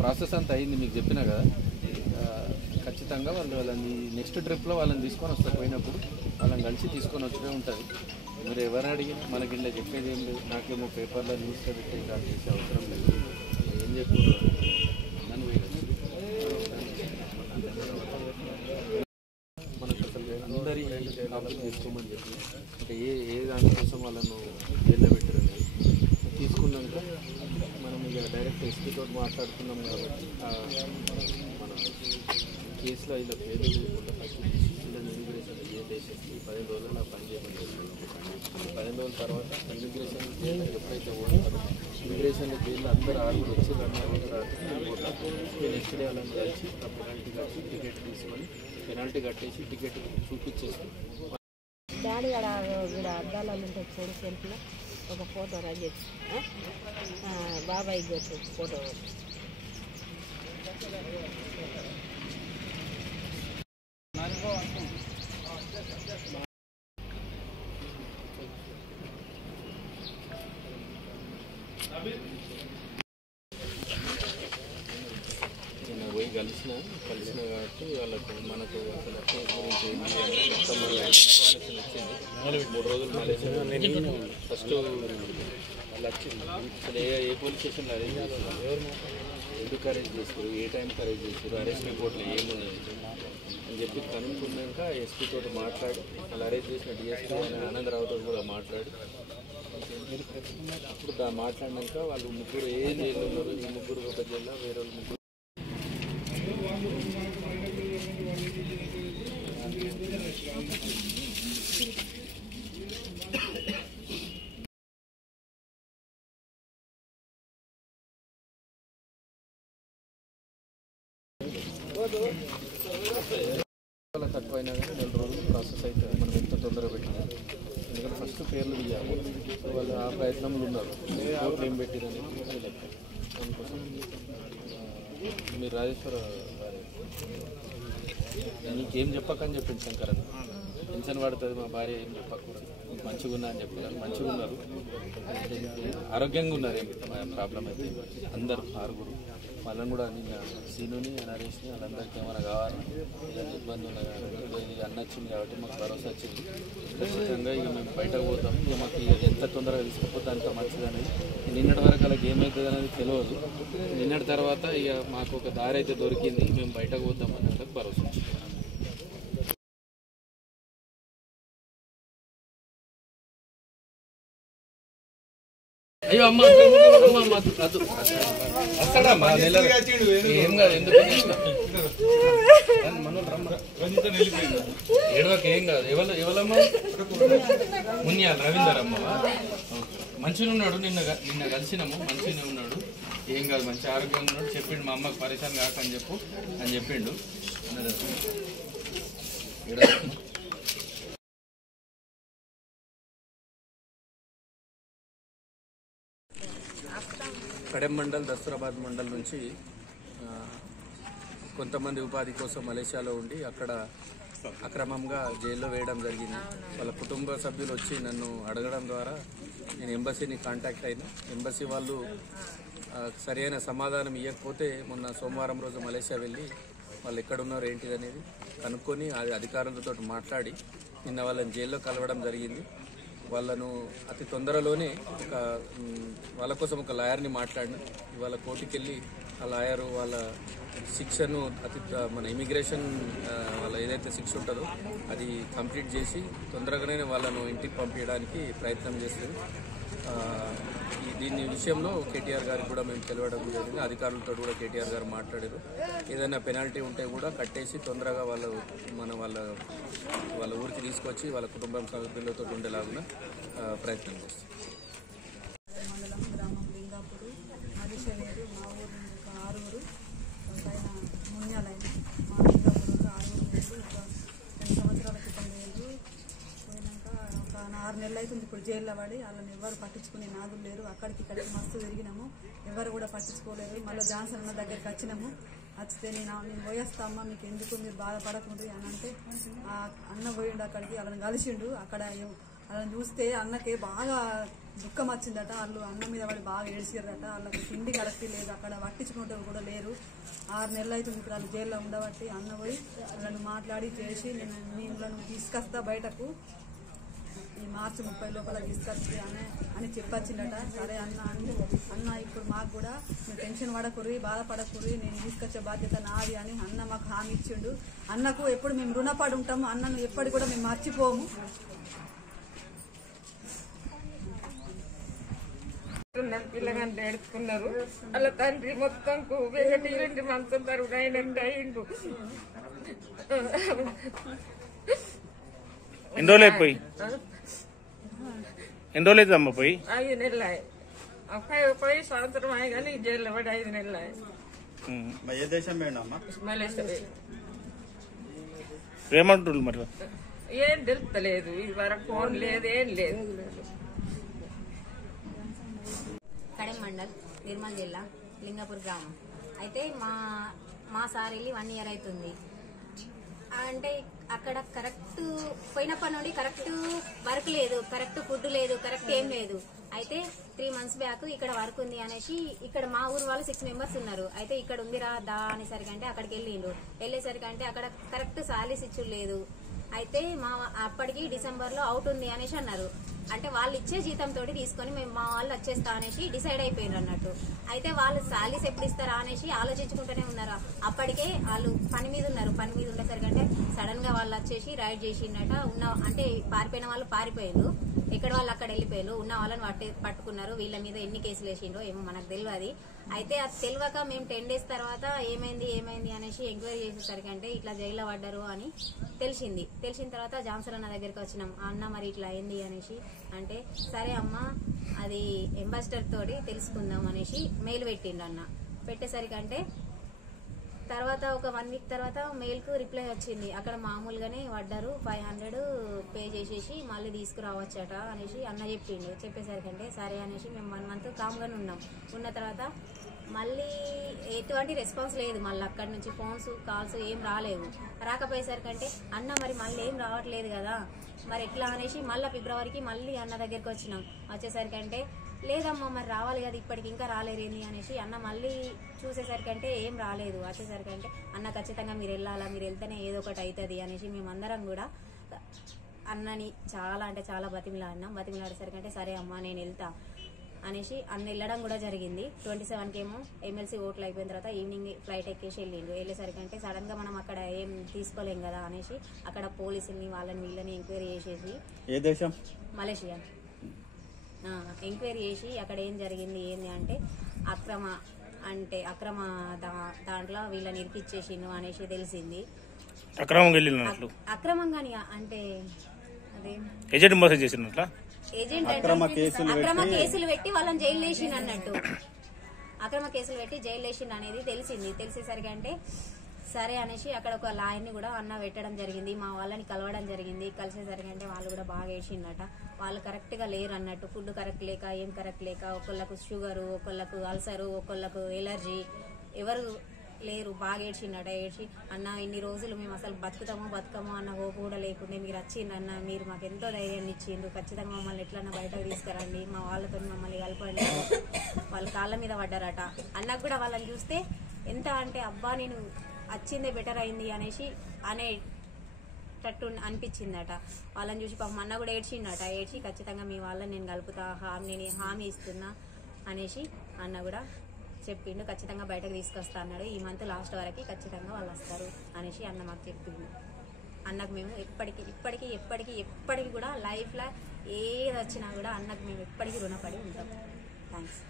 Process అంతా అయింది మీకు చెప్పినా కదా. ఖచ్చితంగా వాళ్ళని నెక్స్ట్ ట్రిప్లో వాళ్ళని తీసుకొని వస్తారు. పోయినప్పుడు వాళ్ళని కలిసి తీసుకొని వచ్చే ఉంటుంది. మీరు ఎవరు అడిగినా మనకి ఇలా చెప్పేది ఏం లేదు. నాకేమో పేపర్లో న్యూస్లో పెట్టి కాల్ చేసే అవసరం లేదు. ఏం చెప్పారు నన్ను మనకు అసలు అందరి టాపిక్ తీసుకోమని చెప్పి అంటే ఏ దానికోసం వాళ్ళను జైల్లో పెట్టారనేది తీసుకున్నాక మనం ఇక డైరెక్ట్ ఎస్పీ తోటి మాట్లాడుకున్నాం కాబట్టి మన కేసులో ఇలా పేర్లు లేకుండా ఇమిగ్రేషన్ చేసేసి 15 రోజులు నా పని చేయమని చేస్తున్నాను. 15 రోజుల తర్వాత ఇమిగ్రేషన్ ఎప్పుడైతే ఓడతారో ఇమిగ్రేషన్లో జైల్లో అందరూ 6 వచ్చి 2 రాత్రి నెక్స్ట్ డే వాళ్ళని కలిసి ఆ పెనాల్టీ కట్టి టికెట్ తీసుకొని పెనాల్టీ కట్టేసి టికెట్ చూపించేస్తాం. డాడీ కూడా అద్దాలలో ఉంటుంది చూడు సెల్ఫ్లో ఒక ఫోటో రెడీ బాబాయ్ కొట్టు ఫోటో నేను పోయి కలిసిన కాబట్టి వాళ్ళకు మనకు అసలు గురించి మొత్తం వచ్చింది. 3 రోజులు మలేషియా ఫస్ట్ వాళ్ళు వచ్చింది. అసలు ఏ పోలీస్ స్టేషన్లో అరేంజ్ చేస్తారు, ఎందుకు అరేంజ్ చేస్తారు, ఏ టైంకి అరేంజ్ చేస్తారు, అరెస్ట్ రిపోర్ట్లో ఏమున్నాయి అని చెప్పి కనుక్కున్నాక ఎస్పీ తోటి మాట్లాడి వాళ్ళు అరేంజ్ చేసిన డిఎస్పీ ఆనందరావుతో కూడా మాట్లాడి అప్పుడు మాట్లాడినాక వాళ్ళు ముగ్గురు ఏ జైల్లో ఉన్నారు, ఈ ముగ్గురు ఒక జైల్లో వేరే వాళ్ళు ముగ్గురు తక్కువైనా కానీ 2 రోజులు ప్రాసెస్ అవుతుంది. మనం ఎంత తొందరగా పెట్టినా ఎందుకంటే ఫస్ట్ పేర్లు తీయాలి. సో వాళ్ళు ఆ ప్రయత్నంలో ఉన్నారు. కోర్టు ఏం పెట్టిరని లెక్క దానికోసం మీరు రాజేశ్వర గారు మీకేం చెప్పకని చెప్పింది శంకరన్. టెన్షన్ పడుతుంది మా భార్య ఏం చెప్పకూడదు, మంచిగా ఉన్నా అని చెప్పినారు. మంచిగా ఉన్నారు, ఆరోగ్యంగా ఉన్నారు, ఏం ప్రాబ్లం అయితే అందరు 6 వాళ్ళని కూడా నిన్న సీనుని నరేష్ని వాళ్ళందరికీ ఏమైనా కావాలి ఇలాంటి ఇబ్బంది ఉన్నాయి కాబట్టి అన్న వచ్చింది కాబట్టి మాకు భరోసా వచ్చింది. ఖచ్చితంగా ఇక మేము బయటకు పోతాం. ఇక మాకు ఇక ఎంత తొందరగా తీసుకుపోతే అంత మంచిదనేది నిన్నటి వరకు అలా ఏమవుతుంది అనేది తెలియదు. నిన్నటి తర్వాత ఇక మాకు ఒక దారి అయితే దొరికింది, మేము బయటకు పోతాం అనేది భరోసా వచ్చింది. అయ్యో అమ్మ ఏం కాదు, ఎందుకు ఏడవకి ఏం కాదు. ఎవరమ్మా మున్యాల రవీందర్ అమ్మ మంచిగా ఉన్నాడు. నిన్న కలిసినాము, మంచిగానే ఉన్నాడు, ఏం కాదు, మంచి ఆరోగ్యంగా ఉన్నాడు. చెప్పిండు మా అమ్మకి పరిశాన్ కాక అని చెప్పిండు. కడెం మండల్, దస్తూరాబాద్ మండల్ నుంచి కొంతమంది ఉపాధి కోసం మలేషియాలో ఉండి అక్కడ అక్రమంగా జైల్లో వేయడం జరిగింది. వాళ్ళ కుటుంబ సభ్యులు వచ్చి నన్ను అడగడం ద్వారా నేను ఎంబసీని కాంటాక్ట్ అయినా. ఎంబసీ వాళ్ళు సరైన సమాధానం ఇవ్వకపోతే మొన్న సోమవారం రోజు మలేషియా వెళ్ళి వాళ్ళు ఎక్కడున్నారు ఏంటిది అనేది కనుక్కొని అధికారులతో మాట్లాడి నిన్న వాళ్ళని జైల్లో కలవడం జరిగింది. వాళ్ళను అతి తొందరలోనే వాళ్ళ కోసం ఒక లాయర్ని మాట్లాడిన. ఇవాళ కోర్టుకి వెళ్ళి ఆ లాయరు వాళ్ళ శిక్షను మన ఇమిగ్రేషన్ వాళ్ళ ఏదైతే శిక్ష ఉంటుందో అది కంప్లీట్ చేసి తొందరగానే వాళ్ళను ఇంటికి పంపించడానికి ప్రయత్నం చేస్తుంది. దీని విషయంలో కేటీఆర్ గారికి కూడా మేము తెలియడం జరిగింది. అధికారులతో కూడా కేటీఆర్ గారు మాట్లాడారు. ఏదైనా పెనాల్టీ ఉంటే కూడా కట్టేసి తొందరగా వాళ్ళ ఊరికి తీసుకొచ్చి వాళ్ళ కుటుంబం సభ్యులతో ఉండేలాగా ప్రయత్నం చేస్తారు. మండలం గ్రామం లింగాపూర్ ఆదిశేనేరు మా ఊరు నుండి 6 పైన మున్యాలైన మా లింగాపూర్ 6 నుండి 2 సంవత్సరాల క్రితం పోయినాక ఒక 6 నెలలు నెలలు అవుతుంది ఇప్పుడు జైల్లో పడి. వాళ్ళని ఎవరు పట్టించుకునే నాదులు లేరు. అక్కడికి ఇక్కడికి మస్తు తిరిగినాము, ఎవరు కూడా పట్టించుకోలేరు. మళ్ళీ జాన్సన్ అన్న దగ్గరికి వచ్చినాము. వచ్చితే నేను పోయేస్తా అమ్మ, మీకు ఎందుకు, మీరు బాధపడకుండ్రి అని అంటే ఆ అన్న పోయిండు అక్కడికి. వాళ్ళని కలిసిండు. అక్కడ వాళ్ళని చూస్తే అన్నకి బాగా దుఃఖం వచ్చిందట. వాళ్ళు అన్న మీద పడి బాగా ఏడ్చిర్రట. వాళ్ళకి తిండి కరెక్ట్ లేదు, అక్కడ పట్టించుకుంటూ కూడా లేరు. 6 నెలలు అవుతుంది ఇప్పుడు వాళ్ళు జైల్లో ఉండబట్టి. అన్న పోయి వాళ్ళని మాట్లాడి చేసి నేను తీసుకొస్తా బయటకు, ఈ మార్చి 30 లోపల తీసుకొచ్చి అని చెప్పొచ్చిందట. సరే అన్న ఇప్పుడు మాకు కూడా మీరు టెన్షన్ పడకుర్రి, బాధపడకుర్రి, నేను తీసుకొచ్చే బాధ్యత నాది అని అన్న మాకు హామీ ఇచ్చిండు. అన్నకు ఎప్పుడు మేము రుణపడి ఉంటాము, అన్నను ఎప్పటి కూడా మేము మర్చిపోము. పిల్లగాంటే ఏడుచుకున్నారు. వాళ్ళ తండ్రి మొత్తం వెగటి మంచం తరుగు అయినంత అయిండు. ఎన్ని రోజులు అయిపోయి 5 నెలలు పోయి సంవత్సరం అయ్యి కానీ జైల్లో పడి 5 నెలలు ఏ దేశం పోయినమ్మా? మలేషియా. ఏమంటుండ్రు మరి? ఏం తెలుస్తలేదు, ఇది వరకు ఫోన్ లేదు, ఏం లేదు. కడెం మండల్, నిర్మల్ జిల్లా, లింగాపూర్ గ్రామం. అయితే మా సార్ వెళ్ళి 1 year అవుతుంది. అంటే అక్కడ కరెక్ట్ పోయినప్పటి నుండి కరెక్ట్ వర్క్ లేదు, కరెక్ట్ ఫుడ్ లేదు, కరెక్ట్ ఏం లేదు. అయితే 3 months బ్యాక్ ఇక్కడ వర్క్ ఉంది అనేసి, ఇక్కడ మా ఊరు వాళ్ళు 6 members ఉన్నారు. అయితే ఇక్కడ ఉందిరా దా అనేసరికి అంటే అక్కడికి వెళ్ళేసరికి అంటే అక్కడ కరెక్ట్ సాలరీస్ ఇచ్చులేదు. అయితే అప్పటికి డిసెంబర్లో అవుట్ ఉంది అనేసి అన్నారు. అంటే వాళ్ళు ఇచ్చే జీతంతో తీసుకొని మేము మా వాళ్ళు వచ్చేస్తా అనేసి డిసైడ్ అయిపోయినారు అన్నట్టు. అయితే వాళ్ళు సాలరీస్ ఎప్పుడు ఇస్తారా అనేసి ఆలోచించుకుంటూనే ఉన్నారు. అప్పటికే వాళ్ళు పని మీద ఉన్నారు. పని మీద ఉండేసరికి అంటే సడన్ గా వాళ్ళు వచ్చేసి రైడ్ చేసిండట. అంటే పారిపోయిన వాళ్ళు పారిపోయారు, ఎక్కడ వాళ్ళు అక్కడ వెళ్ళిపోయారు. ఉన్న వాళ్ళని పట్టుకున్నారు. వీళ్ళ మీద ఎన్ని కేసులు వేసిండ్రో ఏమో మనకు తెలియదు. అయితే అది తెలియక మేము 10 days తర్వాత ఏమైంది అనేసి ఎంక్వైరీ చేసేసరికి అంటే ఇట్లా జైల్లో పడ్డారు అని తెలిసిన తర్వాత జాన్సన్ అన్న దగ్గరికి వచ్చినాం. అన్న మరి ఇట్లా అయింది అనేసి అంటే సరే అమ్మ అది అంబాసిడర్ తోటి తెలుసుకుందాం అనేసి మెయిల్ పెట్టిండు అన్న. పెట్టేసరికి అంటే తర్వాత ఒక 1 week తర్వాత మెయిల్ కు రిప్లై వచ్చింది. అక్కడ మామూలుగానే పడ్డారు, 500 పే చేసేసి మళ్ళీ తీసుకురావచ్చట అనేసి అన్న చెప్పిండు. చెప్పేసరికి అంటే సరే అనేసి మేము 1 month కామ్గానే ఉన్నాం. ఉన్న తర్వాత మళ్ళీ ఎటువంటి రెస్పాన్స్ లేదు. మళ్ళీ అక్కడి నుంచి ఫోన్స్ కాల్స్ ఏం రాలేవు. రాకపోయేసరికి అంటే అన్న మరి మళ్ళీ ఏం రావట్లేదు కదా, మరి ఎట్లా అనేసి మళ్ళీ ఫిబ్రవరికి మళ్ళీ అన్న దగ్గరికి వచ్చినాం. వచ్చేసరికి అంటే లేదమ్మా మరి రావాలి కదా, ఇప్పటికి ఇంకా రాలేరేంది అనేసి అన్న మళ్ళీ చూసేసరికి అంటే ఏం రాలేదు. వచ్చేసరికి అంటే అన్న ఖచ్చితంగా మీరు వెళ్ళాలా, మీరు వెళ్తేనే ఏదో ఒకటి అవుతుంది అనేసి మేమందరం కూడా అన్నని చాలా అంటే చాలా బతిమిలాడేసరికి అంటే సరే అమ్మా నేను వెళ్తా అనేసి అన్న వెళ్ళడం కూడా జరిగింది. 27కి ఏమో ఎమ్మెల్సీ ఓట్లు అయిపోయిన తర్వాత ఈవినింగ్ ఫ్లైట్ ఎక్కేసి వెళ్ళేసరికి అంటే సడన్ గా మనం అక్కడ ఏం తీసుకోలేం కదా అనేసి అక్కడ పోలీసుల్ని వాళ్ళని వీళ్ళని ఎంక్వైరీ చేసేసి, ఏ దేశం? మలేషియా, ఎంక్వైరీ చేసి అక్కడ ఏం జరిగింది ఏంది అంటే అక్రమ దాంట్లో వీళ్ళని ఇరికిచ్చేసిండు అనేసి తెలిసింది. అక్రమంగాని అంటే అదే ఏజెంట్ మోసం చేసినట్లా, ఏజెంట్ అక్రమ కేసులు పెట్టి వాళ్ళని జైలు వేసిండు అన్నట్టు. అక్రమ కేసులు పెట్టి జైలు వేసిండు అనేది తెలిసేసరికి అంటే సరే అనేసి అక్కడ ఒక లాయర్ని కూడా అన్న పెట్టడం జరిగింది. మా వాళ్ళని కలవడం జరిగింది. కలిసేసరికి అంటే వాళ్ళు కూడా బాగా ఏడ్చిండట. వాళ్ళు కరెక్ట్ గా లేరు అన్నట్టు, ఫుడ్ కరెక్ట్ లేక ఏం కరెక్ట్ లేక, ఒకళ్ళకు షుగరు, ఒకళ్ళకు అల్సరు, ఒకళ్ళకు ఎలర్జీ, ఎవరు లేరు. బాగా ఏడ్చిండట. ఏడ్చి అన్న ఇన్ని రోజులు మేము అసలు బతుకమో అన్న హోపు కూడా లేకుండా మీరు వచ్చిండన్న, మీరు మాకు ఎంతో ధైర్యాన్ని ఇచ్చిండ్రు, ఖచ్చితంగా మమ్మల్ని ఎట్లన్నా బయటకు తీసుకురండి, మా వాళ్ళతో మమ్మల్ని కలపండి. వాళ్ళ కాళ్ళ మీద పడ్డారట. అన్నకు కూడా వాళ్ళని చూస్తే ఎంత అంటే అబ్బా నేను వచ్చిందే బెటర్ అయింది అనేసి అనేటట్టు అనిపించిందట. వాళ్ళని చూసి పాపం అన్న కూడా ఏడ్చిండట. ఏడ్చి ఖచ్చితంగా మీ వాళ్ళని నేను కలుపుతా, నేను హామీ ఇస్తున్నా అనేసి అన్న కూడా చెప్పిండు. ఖచ్చితంగా బయటకు తీసుకొస్తా అన్నాడు. ఈ మంత్ లాస్ట్ వరకు ఖచ్చితంగా వాళ్ళు వస్తారు అనేసి అన్న మాకు చెప్పిండు. అన్నకు మేము ఎప్పటికీ కూడా లైఫ్లో ఏది వచ్చినా కూడా అన్నకు మేము ఎప్పటికీ రుణపడి ఉంటాం. థ్యాంక్స్.